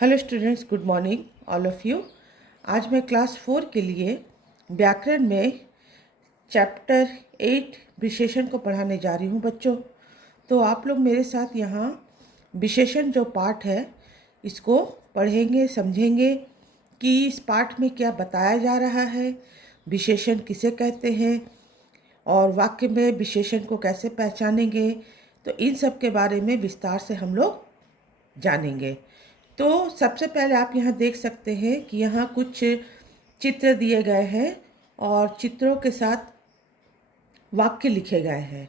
Hello students, good morning all of you. आज मैं class 4 के लिए व्याकरण में चैप्टर 8 विशेषण को पढ़ाने जा रही हूँ बच्चों। तो आप लोग मेरे साथ यहाँ विशेषण जो पाठ है इसको पढ़ेंगे, समझेंगे कि इस पाठ में क्या बताया जा रहा है, विशेषण किसे कहते हैं और वाक्य में विशेषण को कैसे पहचानेंगे। तो इन सब के बारे में विस्तार से हम लोग जानेंगे। तो सबसे पहले आप यहाँ देख सकते हैं कि यहाँ कुछ चित्र दिए गए हैं और चित्रों के साथ वाक्य लिखे गए हैं।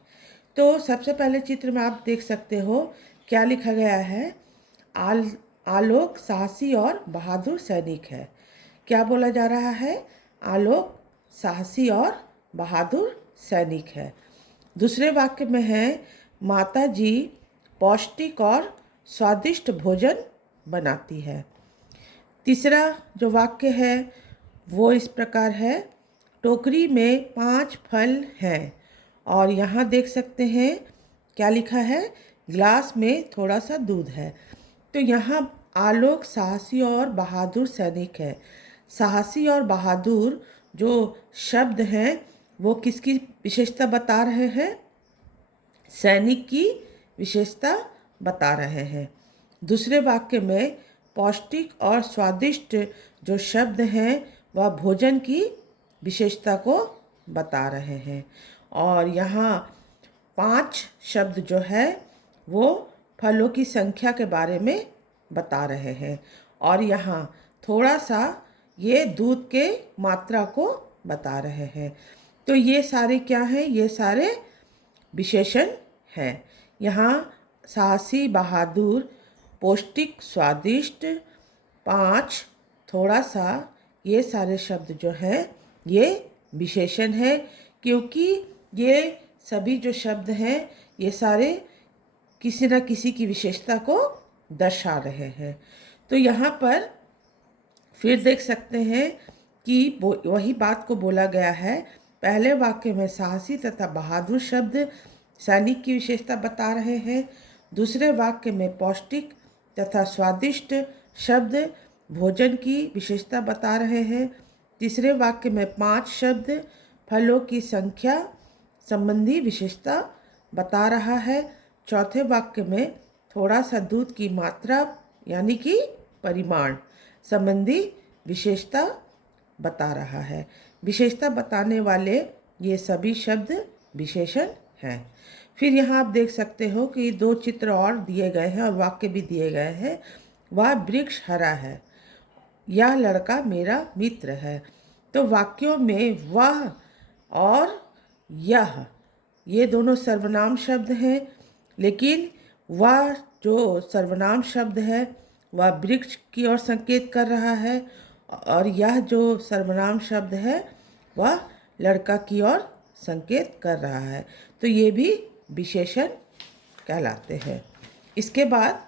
तो सबसे पहले चित्र में आप देख सकते हो क्या लिखा गया है। आलोक साहसी और बहादुर सैनिक है। क्या बोला जा रहा है? आलोक साहसी और बहादुर सैनिक है। दूसरे वाक्य में है माता जी पौष्टिक और स्वादिष्ट भोजन बनाती है। तीसरा जो वाक्य है वो इस प्रकार है, टोकरी में 5 फल हैं। और यहाँ देख सकते हैं क्या लिखा है, गिलास में थोड़ा सा दूध है। तो यहाँ आलोक साहसी और बहादुर सैनिक है। साहसी और बहादुर जो शब्द हैं वो किसकी विशेषता बता रहे हैं? सैनिक की विशेषता बता रहे हैं। दूसरे वाक्य में पौष्टिक और स्वादिष्ट जो शब्द हैं वह भोजन की विशेषता को बता रहे हैं। और यहाँ 5 शब्द जो है वो फलों की संख्या के बारे में बता रहे हैं। और यहाँ थोड़ा सा ये दूध के मात्रा को बता रहे हैं। तो ये सारे क्या हैं? ये सारे विशेषण हैं। यहाँ साहसी, बहादुर, पौष्टिक, स्वादिष्ट, 5, थोड़ा सा, ये सारे शब्द जो हैं ये विशेषण हैं, क्योंकि ये सभी जो शब्द हैं ये सारे किसी न किसी की विशेषता को दर्शा रहे हैं। तो यहाँ पर फिर देख सकते हैं कि वही बात को बोला गया है। पहले वाक्य में साहसी तथा बहादुर शब्द सैनिक की विशेषता बता रहे हैं। दूसरे वाक्य में पौष्टिक तथा स्वादिष्ट शब्द भोजन की विशेषता बता रहे हैं। तीसरे वाक्य में 5 शब्द फलों की संख्या संबंधी विशेषता बता रहा है। चौथे वाक्य में थोड़ा सा दूध की मात्रा यानी कि परिमाण संबंधी विशेषता बता रहा है। विशेषता बताने वाले ये सभी शब्द विशेषण हैं। फिर यहाँ आप देख सकते हो कि 2 चित्र और दिए गए हैं और वाक्य भी दिए गए हैं। वह वृक्ष हरा है, यह लड़का मेरा मित्र है। तो वाक्यों में वह और यह ये दोनों सर्वनाम शब्द हैं, लेकिन वह जो सर्वनाम शब्द है वह वृक्ष की ओर संकेत कर रहा है और यह जो सर्वनाम शब्द है वह लड़का की ओर संकेत कर रहा है। तो ये भी विशेषण कहलाते हैं। इसके बाद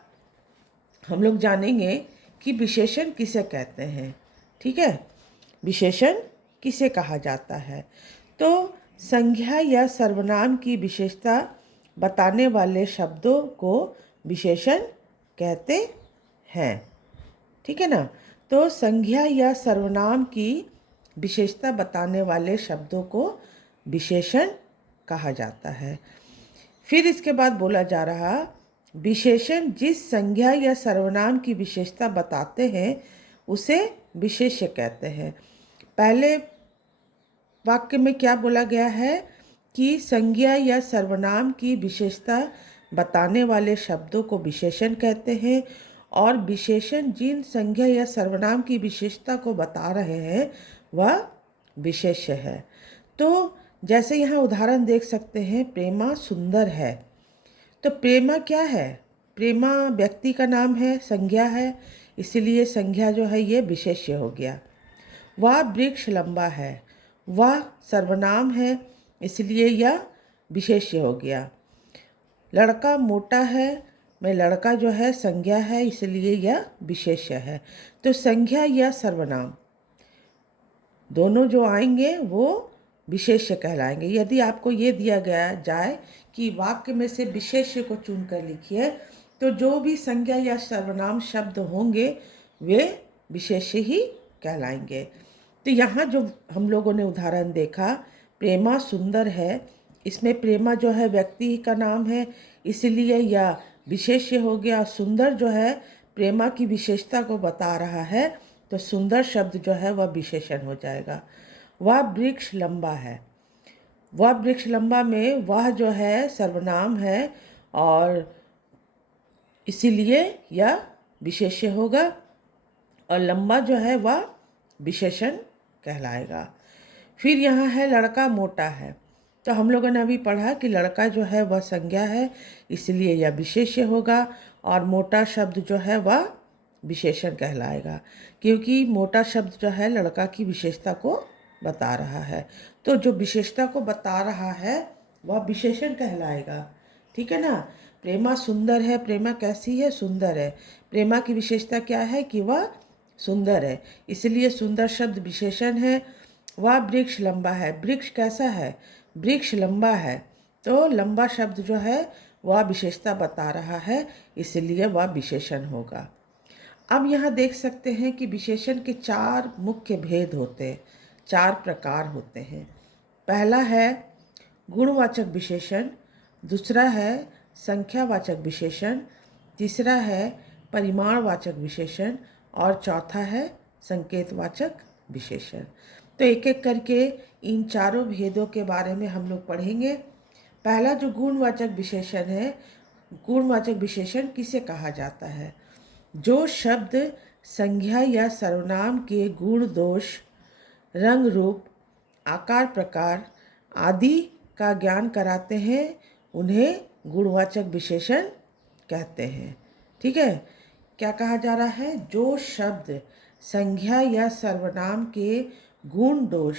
हम लोग जानेंगे कि विशेषण किसे कहते हैं। ठीक है, विशेषण किसे कहा जाता है? तो संज्ञा या सर्वनाम की विशेषता बताने वाले शब्दों को विशेषण कहते हैं। ठीक है ना? तो संज्ञा या सर्वनाम की विशेषता बताने वाले शब्दों को विशेषण कहा जाता है। फिर इसके बाद बोला जा रहा, विशेषण जिस संज्ञा या सर्वनाम की विशेषता बताते हैं उसे विशेष्य कहते हैं। पहले वाक्य में क्या बोला गया है कि संज्ञा या सर्वनाम की विशेषता बताने वाले शब्दों को विशेषण कहते हैं और विशेषण जिन संज्ञा या सर्वनाम की विशेषता को बता रहे हैं वह विशेष्य है। तो जैसे यहाँ उदाहरण देख सकते हैं, प्रेमा सुंदर है। तो प्रेमा क्या है? प्रेमा व्यक्ति का नाम है, संज्ञा है, इसलिए संज्ञा जो है ये विशेष्य हो गया। वह वृक्ष लंबा है, वह सर्वनाम है, इसलिए यह विशेष्य हो गया। लड़का मोटा है, मैं लड़का जो है संज्ञा है, इसलिए यह विशेष्य है। तो संज्ञा या सर्वनाम दोनों जो आएंगे वो विशेष्य कहलाएंगे। यदि आपको ये दिया गया जाए कि वाक्य में से विशेष्य को चुनकर लिखिए तो जो भी संज्ञा या सर्वनाम शब्द होंगे वे विशेष्य ही कहलाएंगे। तो यहाँ जो हम लोगों ने उदाहरण देखा, प्रेमा सुंदर है, इसमें प्रेमा जो है व्यक्ति का नाम है, इसलिए यह विशेष्य हो गया। सुंदर जो है प्रेमा की विशेषता को बता रहा है, तो सुंदर शब्द जो है वह विशेषण हो जाएगा। वह वृक्ष लंबा है, वह वृक्ष लंबा में वह जो है सर्वनाम है और इसीलिए यह विशेष्य होगा, और लंबा जो है वह विशेषण कहलाएगा। फिर यहाँ है लड़का मोटा है, तो हम लोगों ने अभी पढ़ा कि लड़का जो है वह संज्ञा है, इसलिए यह विशेष्य होगा, और मोटा शब्द जो है वह विशेषण कहलाएगा, क्योंकि मोटा शब्द जो है लड़का की विशेषता को बता रहा है। तो जो विशेषता को बता रहा है वह विशेषण कहलाएगा, ठीक है ना। प्रेमा सुंदर है, प्रेमा कैसी है, सुंदर है। प्रेमा की विशेषता क्या है कि वह सुंदर है, इसलिए सुंदर शब्द विशेषण है। वह वृक्ष लंबा है, वृक्ष कैसा है, वृक्ष लंबा है, तो लंबा शब्द जो है वह विशेषता बता रहा है, इसलिए वह विशेषण होगा। अब यहाँ देख सकते हैं कि विशेषण के 4 मुख्य भेद होते हैं, 4 प्रकार होते हैं। पहला है गुणवाचक विशेषण, दूसरा है संख्यावाचक विशेषण, तीसरा है परिमाणवाचक विशेषण, और चौथा है संकेतवाचक विशेषण। तो एक एक करके इन चारों भेदों के बारे में हम लोग पढ़ेंगे। पहला जो गुणवाचक विशेषण है, गुणवाचक विशेषण किसे कहा जाता है? जो शब्द संज्ञा या सर्वनाम के गुण दोष, रंग रूप, आकार प्रकार आदि का ज्ञान कराते हैं, उन्हें गुणवाचक विशेषण कहते हैं। ठीक है, क्या कहा जा रहा है? जो शब्द संज्ञा या सर्वनाम के गुण दोष,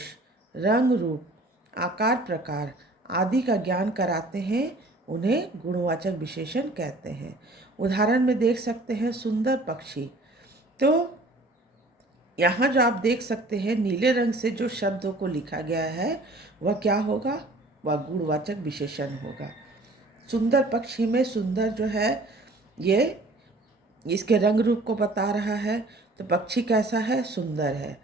रंग रूप, आकार प्रकार आदि का ज्ञान कराते हैं, उन्हें गुणवाचक विशेषण कहते हैं। उदाहरण में देख सकते हैं सुंदर पक्षी। तो यहाँ जो आप देख सकते हैं नीले रंग से जो शब्दों को लिखा गया है वह क्या होगा? वह गुणवाचक विशेषण होगा। सुंदर पक्षी में सुंदर जो है ये इसके रंग रूप को बता रहा है, तो पक्षी कैसा है? सुंदर है।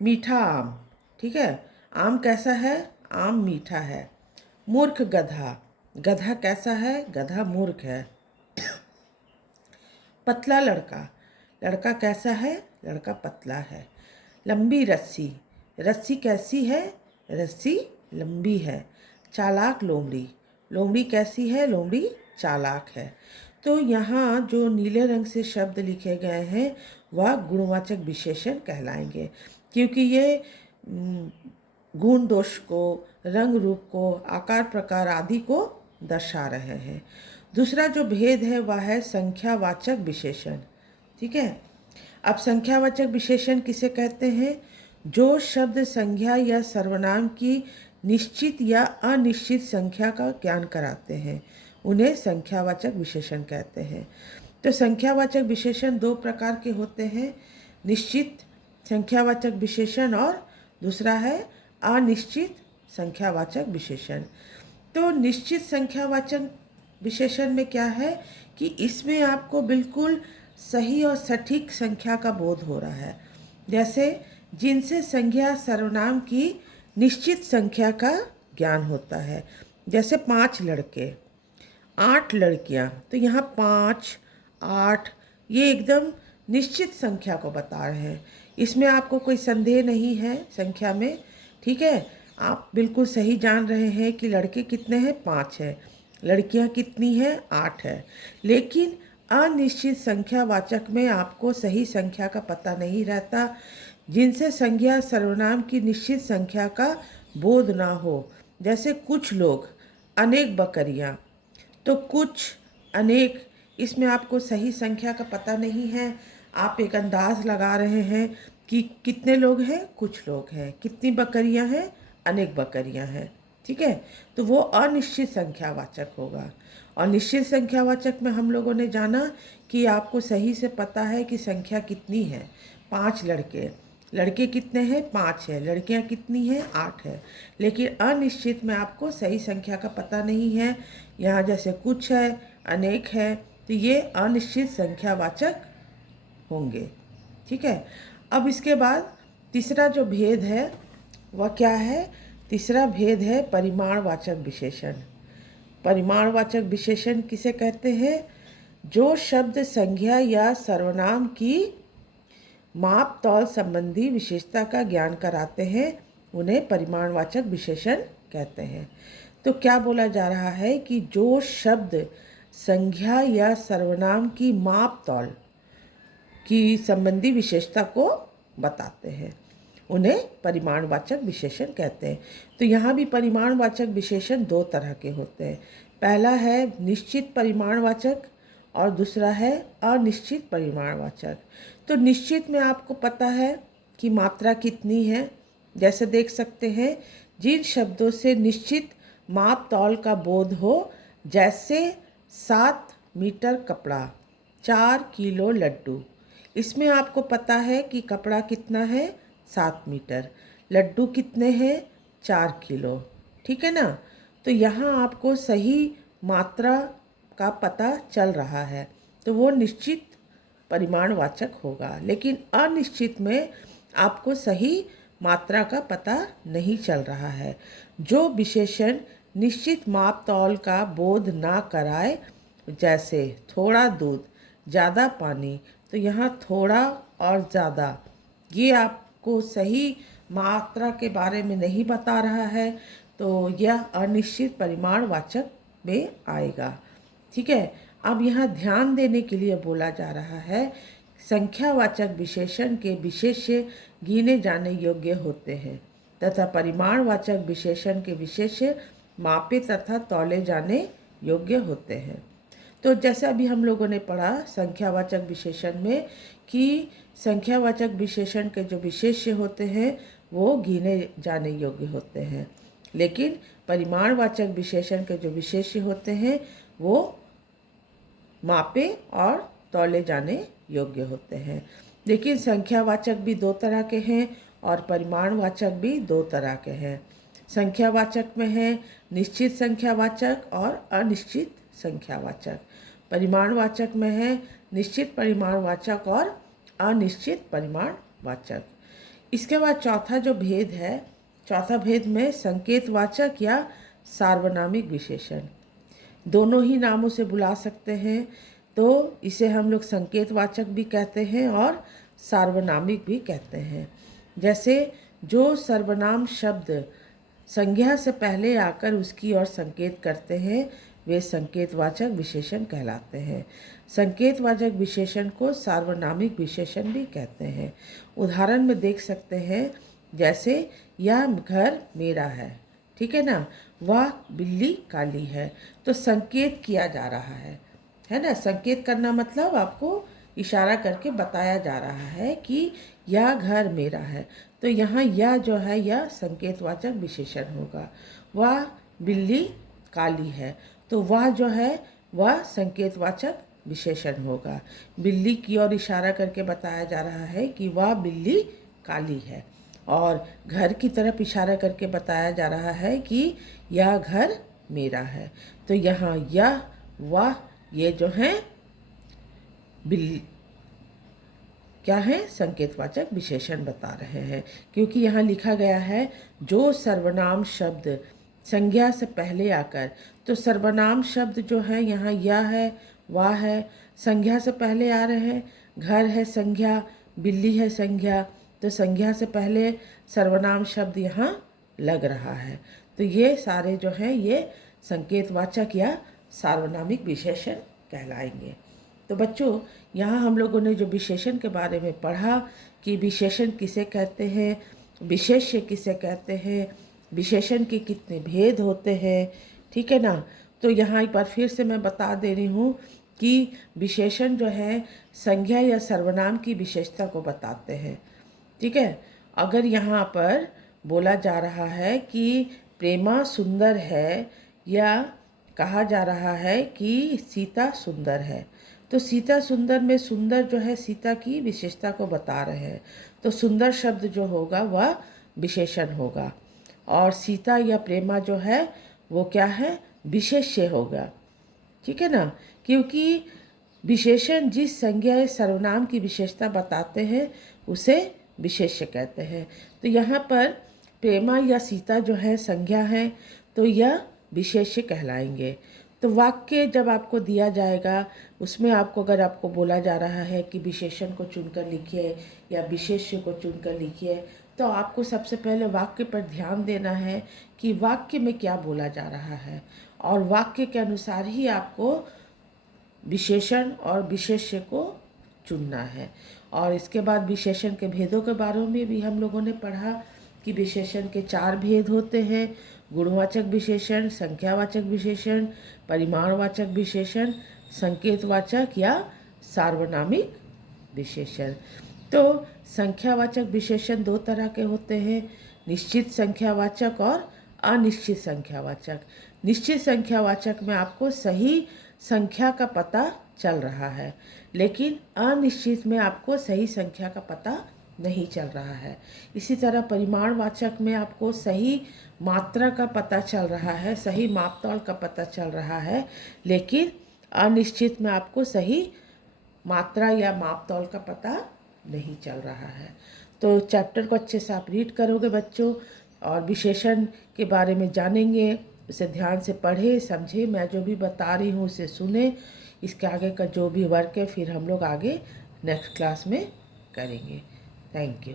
मीठा आम, ठीक है, आम कैसा है? आम मीठा है। मूर्ख गधा, गधा कैसा है? गधा मूर्ख है। पतला लड़का, लड़का कैसा है? लड़का पतला है। लंबी रस्सी, रस्सी कैसी है? रस्सी लंबी है। चालाक लोमड़ी, लोमड़ी कैसी है? लोमड़ी चालाक है। तो यहाँ जो नीले रंग से शब्द लिखे गए हैं वह गुणवाचक विशेषण कहलाएंगे, क्योंकि ये गुण दोष को, रंग रूप को, आकार प्रकार आदि को दर्शा रहे हैं। दूसरा जो भेद है वह है संख्यावाचक विशेषण। ठीक है, अब संख्यावाचक विशेषण किसे कहते हैं? जो शब्द संज्ञा या सर्वनाम की निश्चित या अनिश्चित संख्या का ज्ञान कराते हैं, उन्हें संख्यावाचक विशेषण कहते हैं। तो संख्यावाचक विशेषण 2 प्रकार के होते हैं, निश्चित संख्यावाचक विशेषण और दूसरा है अनिश्चित संख्यावाचक विशेषण। तो निश्चित संख्यावाचक विशेषण में क्या है कि इसमें आपको बिल्कुल सही और सटीक संख्या का बोध हो रहा है, जैसे जिनसे संज्ञा सर्वनाम की निश्चित संख्या का ज्ञान होता है। जैसे 5 लड़के, 8 लड़कियां, तो यहाँ 5, 8 ये एकदम निश्चित संख्या को बता रहे हैं। इसमें आपको कोई संदेह नहीं है संख्या में। ठीक है, आप बिल्कुल सही जान रहे हैं कि लड़के कितने हैं? 5 है। लड़कियां कितनी हैं? 8 है। लेकिन अनिश्चित संख्यावाचक में आपको सही संख्या का पता नहीं रहता, जिनसे संज्ञा सर्वनाम की निश्चित संख्या का बोध ना हो। जैसे कुछ लोग, अनेक बकरियां, तो कुछ, अनेक, इसमें आपको सही संख्या का पता नहीं है। आप एक अंदाज लगा रहे हैं कि कितने लोग हैं? कुछ लोग हैं। कितनी बकरियां हैं? अनेक बकरियां हैं। ठीक है, तो वो अनिश्चित संख्यावाचक होगा। और निश्चित संख्यावाचक में हम लोगों ने जाना कि आपको सही से पता है कि संख्या कितनी है। 5 लड़के, लड़के कितने हैं? 5 है। लड़कियां कितनी हैं? 8 है। लेकिन अनिश्चित में आपको सही संख्या का पता नहीं है। यहाँ जैसे कुछ है, अनेक है, तो तो ये अनिश्चित संख्यावाचक होंगे। ठीक है। अब इसके बाद तीसरा जो भेद है वह क्या है? तीसरा भेद है परिमाणवाचक विशेषण। परिमाणवाचक विशेषण किसे कहते हैं? जो शब्द संज्ञा या सर्वनाम की माप तौल संबंधी विशेषता का ज्ञान कराते हैं उन्हें परिमाणवाचक विशेषण कहते हैं। तो क्या बोला जा रहा है कि जो शब्द संज्ञा या सर्वनाम की माप तौल की संबंधी विशेषता को बताते हैं उन्हें परिमाणवाचक विशेषण कहते हैं। तो यहाँ भी परिमाणवाचक विशेषण दो तरह के होते हैं। पहला है निश्चित परिमाणवाचक और दूसरा है अनिश्चित परिमाणवाचक। तो निश्चित में आपको पता है कि मात्रा कितनी है। जैसे देख सकते हैं, जिन शब्दों से निश्चित माप तौल का बोध हो, जैसे 7 मीटर कपड़ा, 4 किलो लड्डू। इसमें आपको पता है कि कपड़ा कितना है? 7 मीटर। लड्डू कितने हैं? 4 किलो। ठीक है ना। तो यहाँ आपको सही मात्रा का पता चल रहा है, तो वो निश्चित परिमाणवाचक होगा। लेकिन अनिश्चित में आपको सही मात्रा का पता नहीं चल रहा है। जो विशेषण निश्चित माप तौल का बोध ना कराए, जैसे थोड़ा दूध, ज़्यादा पानी, तो यहाँ थोड़ा और ज़्यादा ये आपको सही मात्रा के बारे में नहीं बता रहा है, तो यह अनिश्चित परिमाणवाचक में आएगा। ठीक है। अब यहाँ ध्यान देने के लिए बोला जा रहा है, संख्यावाचक विशेषण के विशेष्य गिने जाने योग्य होते हैं तथा परिमाणवाचक विशेषण के विशेष्य मापे तथा तौले जाने योग्य होते हैं। तो जैसे अभी हम लोगों ने पढ़ा संख्यावाचक विशेषण में कि संख्यावाचक विशेषण के जो विशेष्य होते हैं वो गिने जाने योग्य होते हैं, लेकिन परिमाणवाचक विशेषण के जो विशेष्य होते हैं वो मापे और तौले जाने योग्य होते हैं। लेकिन संख्यावाचक भी दो तरह के हैं और परिमाणवाचक भी दो तरह के हैं। संख्यावाचक में है निश्चित संख्यावाचक और अनिश्चित संख्यावाचक। परिमाणवाचक में है निश्चित परिमाणवाचक और अनिश्चित परिमाणवाचक। इसके बाद चौथा जो भेद है, चौथा भेद में संकेतवाचक या सार्वनामिक विशेषण। दोनों ही नामों से बुला सकते हैं, तो इसे हम लोग संकेतवाचक भी कहते हैं और सार्वनामिक भी कहते हैं। जैसे जो सर्वनाम शब्द संज्ञा से पहले आकर उसकी ओर संकेत करते हैं वे संकेतवाचक विशेषण कहलाते हैं। संकेतवाचक विशेषण को सार्वनामिक विशेषण भी कहते हैं। उदाहरण में देख सकते हैं, जैसे यह घर मेरा है। ठीक है ना। वह बिल्ली काली है। तो संकेत किया जा रहा है ना। संकेत करना मतलब आपको इशारा करके बताया जा रहा है कि यह घर मेरा है। तो यहाँ यह जो है यह संकेतवाचक विशेषण होगा। वह बिल्ली काली है, तो वह जो है वह संकेतवाचक विशेषण होगा। बिल्ली की ओर इशारा करके बताया जा रहा है कि वह बिल्ली काली है, और घर की तरफ इशारा करके बताया जा रहा है कि यह घर मेरा है। तो यहाँ यह वह ये जो हैं बिल्ली क्या है? संकेतवाचक विशेषण बता रहे हैं, क्योंकि यहाँ लिखा गया है जो सर्वनाम शब्द संज्ञा से पहले आकर। तो सर्वनाम शब्द जो है यहाँ यह है, वह है, संज्ञा से पहले आ रहे हैं। घर है संज्ञा, बिल्ली है संज्ञा, तो संज्ञा से पहले सर्वनाम शब्द यहाँ लग रहा है। तो ये सारे जो हैं ये संकेतवाचक या सार्वनामिक विशेषण कहलाएंगे। तो बच्चों, यहाँ हम लोगों ने जो विशेषण के बारे में पढ़ा कि विशेषण किसे कहते हैं, विशेष्य किसे कहते हैं, विशेषण के कितने भेद होते हैं। ठीक है ना। तो यहाँ एक बार फिर से मैं बता दे रही हूँ कि विशेषण जो है संज्ञा या सर्वनाम की विशेषता को बताते हैं। ठीक है। अगर यहाँ पर बोला जा रहा है कि प्रेमा सुंदर है, या कहा जा रहा है कि सीता सुंदर है, तो सीता सुंदर में सुंदर जो है सीता की विशेषता को बता रहे हैं, तो सुंदर शब्द जो होगा वह विशेषण होगा, और सीता या प्रेमा जो है वो क्या है? विशेष्य होगा। ठीक है ना। क्योंकि विशेषण जिस संज्ञा या सर्वनाम की विशेषता बताते हैं उसे विशेष्य कहते हैं। तो यहाँ पर प्रेमा या सीता जो है संज्ञा है, तो यह विशेष्य कहलाएंगे। तो वाक्य जब आपको दिया जाएगा उसमें आपको अगर आपको बोला जा रहा है कि विशेषण को चुनकर लिखिए या विशेष्य को चुनकर लिखिए, तो आपको सबसे पहले वाक्य पर ध्यान देना है कि वाक्य में क्या बोला जा रहा है, और वाक्य के अनुसार ही आपको विशेषण और विशेष्य को चुनना है। और इसके बाद विशेषण के भेदों के बारे में भी हम लोगों ने पढ़ा कि विशेषण के 4 भेद होते हैं: गुणवाचक विशेषण, संख्यावाचक विशेषण, परिमाणवाचक विशेषण, संकेतवाचक या सार्वनामिक विशेषण। तो संख्यावाचक विशेषण 2 तरह के होते हैं: निश्चित संख्यावाचक और अनिश्चित संख्यावाचक। निश्चित संख्यावाचक में आपको सही संख्या का पता चल रहा है, लेकिन अनिश्चित में आपको सही संख्या का पता नहीं चल रहा है। इसी तरह परिमाणवाचक में आपको सही मात्रा का पता चल रहा है, सही मापतौल का पता चल रहा है, लेकिन अनिश्चित में आपको सही मात्रा या मापतौल का पता नहीं चल रहा है। तो चैप्टर को अच्छे से आप रीड करोगे बच्चों, और विशेषण के बारे में जानेंगे, उसे ध्यान से पढ़े समझे, मैं जो भी बता रही हूँ उसे सुने। इसके आगे का जो भी वर्क है फिर हम लोग आगे नेक्स्ट क्लास में करेंगे। Thank you.